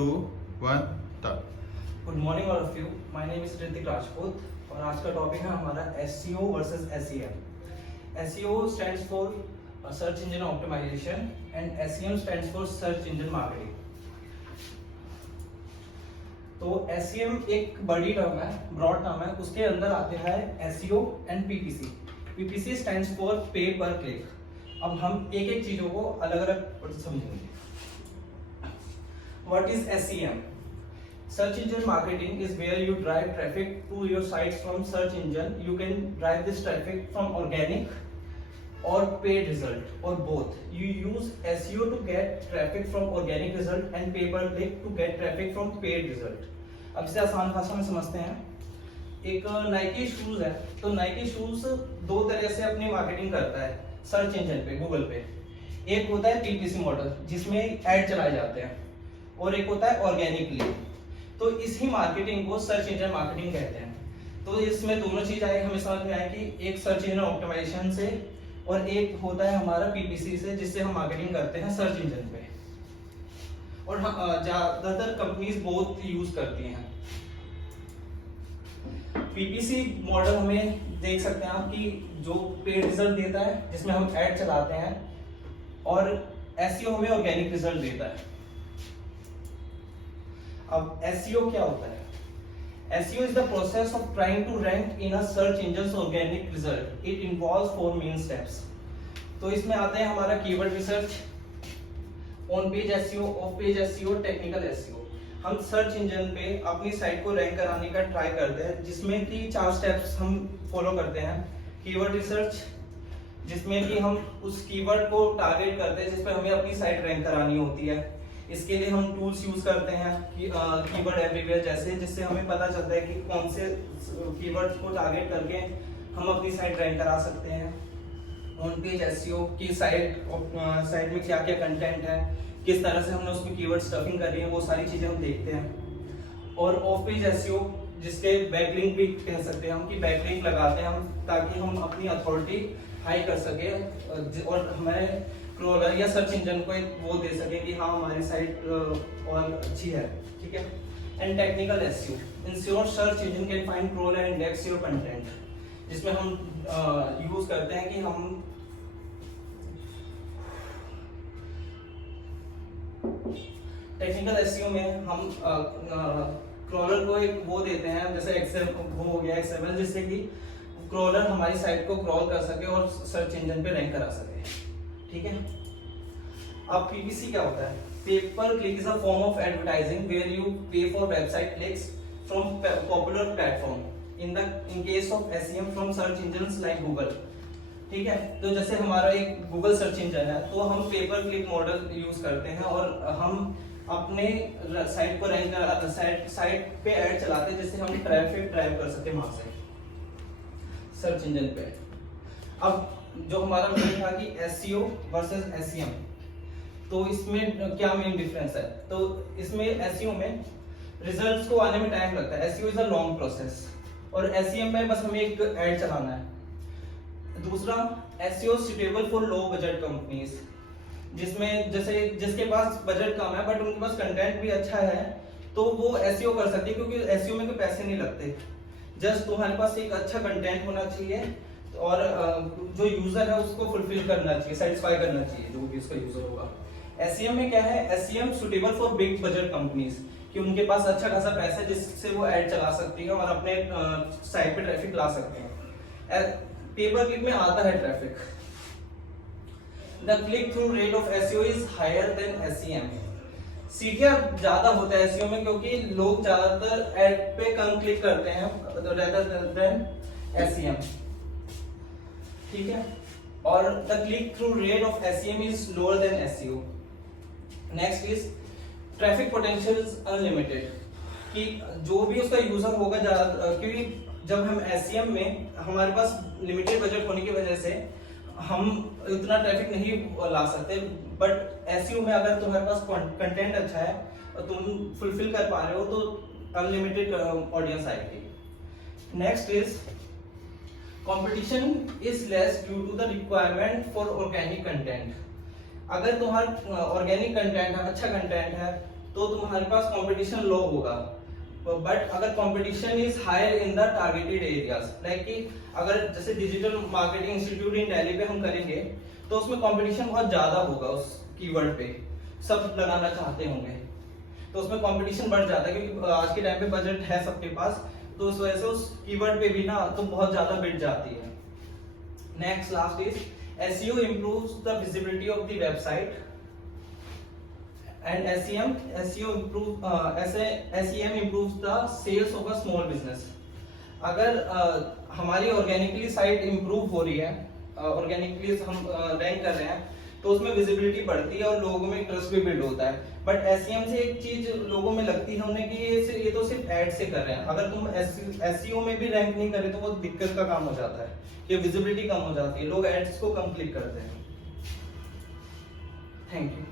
2, 1, start. Good morning all of you. My name is Hrithik Rajput और आज का टॉपिक है हमारा SEO versus SEM. SEO stands for search engine optimisation and SEM stands for search engine marketing. तो SEM एक बड़ी term है, broad term है, उसके अंदर आते हैं SEO and PPC. PPC stands for पे पर क्लिक। अब हम एक एक चीजों को अलग अलग समझेंगे। What is SEM? Search engine marketing is where you drive traffic to your sites from search engine. You can drive this traffic from organic or paid result or both. You use SEO to get traffic from organic result and pay per click to get traffic from paid result. अब इसे आसान भाषा में समझते हैं। एक Nike shoes है, तो नाइकी शूज दो तरह से अपनी मार्केटिंग करता है सर्च इंजन पे, गूगल पे। एक होता है पीपीसी मॉडल जिसमें ऐड चलाए जाते हैं और एक होता है ऑर्गेनिकली। तो इसी मार्केटिंग को सर्च इंजन मार्केटिंग कहते हैं। तो इसमें दोनों चीज आए, हमें समझ में आए कि एक सर्च इंजन ऑप्टिमाइजेशन से और एक होता है हमारा पीपीसी से, जिससे हम मार्केटिंग करते हैं सर्च इंजन पे। और ज्यादातर कंपनीज बहुत यूज करती हैं। पीपीसी मॉडल हमें देख सकते हैं आप कि जो पेड रिजल्ट देता है जिसमें हम ऐड चलाते हैं, और एसईओ हमें ऑर्गेनिक रिजल्ट देता है। अब SEO क्या होता है? SEO is the process of trying to rank in a search engine's organic result. It involves 4 main steps. तो इसमें आते हैं हमारा keyword research, on page SEO, of page SEO, technical SEO। हम सर्च इंजन पे अपनी साइट को rank कराने का ट्राई करते हैं, जिसमें कि 4 स्टेप्स हम फॉलो करते हैं। कीवर्ड रिसर्च, जिसमें कि हम उस कीवर्ड को टारगेट करते हैं जिस पे हमें अपनी साइट रैंक करानी होती है। इसके लिए हम टूल्स यूज करते हैं कि कीवर्ड एवरीवेयर जैसे, जिससे हमें पता चलता है कि कौन से कीवर्ड्स को टारगेट करके हम अपनी साइट रैंक करा सकते हैं। ऑन पेज एसईओ की साइट में क्या क्या कंटेंट है, किस तरह से हमने उसमें कीवर्ड स्टफिंग करी है, वो सारी चीजें हम देखते हैं। और ऑफ पेज एसईओ, जिसके बैकलिंक भी कह सकते हैं हम, कि बैकलिंक लगाते हैं हम ताकि हम अपनी अथॉरिटी हाई कर सके और हमें क्रोलर या सर्च इंजन को एक वो दे सके कि हाँ हमारी साइट और अच्छी है, ठीक है। And technical SEO ensure search engine can find crawl and index your content, जिसमें हम यूज करते हैं कि हम टेक्निकल एसईओ में हम क्रोलर को एक वो देते हैं, जैसे एक्सेल हो गया, एक्सेल, जिससे कि क्रोलर हमारी साइट को क्रॉल कर सके और सर्च इंजन पे रैंक करा सके, ठीक है। अब पीपीसी क्या होता है? Pay per click is a form of advertising where you pay for website clicks from popular platform, in case of SEM from search engines like Google, ठीक है। तो जैसे हमारा एक गूगल सर्च इंजन है, तो हम पे पर क्लिक मॉडल यूज करते हैं और हम अपने साइट को रैंक साइट पे ऐड चलाते हैं, जिससे हम ट्रैफिक ड्राइव कर सके वहां से सर्च इंजन पे। अब जो हमारा मेन था कि एसईओ वर्सेस एसईएम, तो इसमें क्या मेन डिफरेंस है? तो इसमें एसईओ में रिजल्ट्स को आने में टाइम लगता है, SEO is a long process, और एसईएम में बस हमें एक ऐड चलाना है। दूसरा, SEO suitable for low budget companies, जिसमें जैसे जिसके पास बजट कम है बट उनके पास कंटेंट भी अच्छा है, तो वो एसईओ कर सकती है, क्योंकि एसईओ में कोई पैसे नहीं लगते। जस्ट तुम्हारे पास एक अच्छा कंटेंट होना चाहिए और जो यूजर है उसको फुलफिल करना चाहिए, सेटिस्फाई करना चाहिए जो भी उसका यूजर होगा। एसईएम में क्या है? SEM suitable for big budget companies, कि उनके पास अच्छा खासा पैसा है जिससे वो ऐड चला सकती है और अपने साइट पे ट्रैफिक ला सकते हैं। पे पर क्लिक में आता है traffic. The click through rate of SEO is higher than SEM. CTR ज्यादा होता है एसईओ में, क्योंकि लोग ज्यादातर ऐड पे कम क्लिक करते हैं रेदर देन एसईएम, ठीक है। और the click through rate of SEM is lower than SEO. Next is traffic potential is unlimited, कि जो भी उसका यूजर होगा क्योंकि जब हम एसईएम में हमारे पास लिमिटेड बजट होने की वजह से हम उतना ट्रैफिक नहीं ला सकते, बट एसईओ में अगर तुम्हारे पास कंटेंट अच्छा है और तुम फुलफिल कर पा रहे हो तो अनलिमिटेड ऑडियंस आएगी। Next is competition is less due to the requirement for organic content. अगर तुम्हारा ऑर्गेनिक कंटेंट है, अच्छा कंटेंट है, तो तुम्हारे पास कंपटीशन लो होगा। बट अगर competition is higher in the targeted areas, like कि अगर जैसे digital marketing institute in Delhi पे हम करेंगे तो उसमें कंपटीशन बहुत ज्यादा होगा, उस कीवर्ड पे सब लगाना चाहते होंगे, तो उसमें कंपटीशन बढ़ जाता है क्योंकि आज के टाइम पे बजट है सबके पास, तो उस वजह से उस कीवर्ड पे भी ना तो बहुत ज्यादा बिड जाती है। Next last is SEO improves the visibility of the website and SEM improves the sales of a small business। अगर हमारी ऑर्गेनिकली साइट इंप्रूव हो रही है, ऑर्गेनिकली हम रैंक कर रहे हैं, तो उसमें विजिबिलिटी बढ़ती है और लोगों में ट्रस्ट भी बिल्ड होता है। बट SEM से एक चीज लोगों में लगती है उन्हें कि ये तो सिर्फ एड से कर रहे हैं, अगर तुम SEO में भी रैंक नहीं करे तो वो दिक्कत का काम हो जाता है कि विजिबिलिटी कम हो जाती है, लोग एड्स को कम क्लिक करते हैं। Thank you.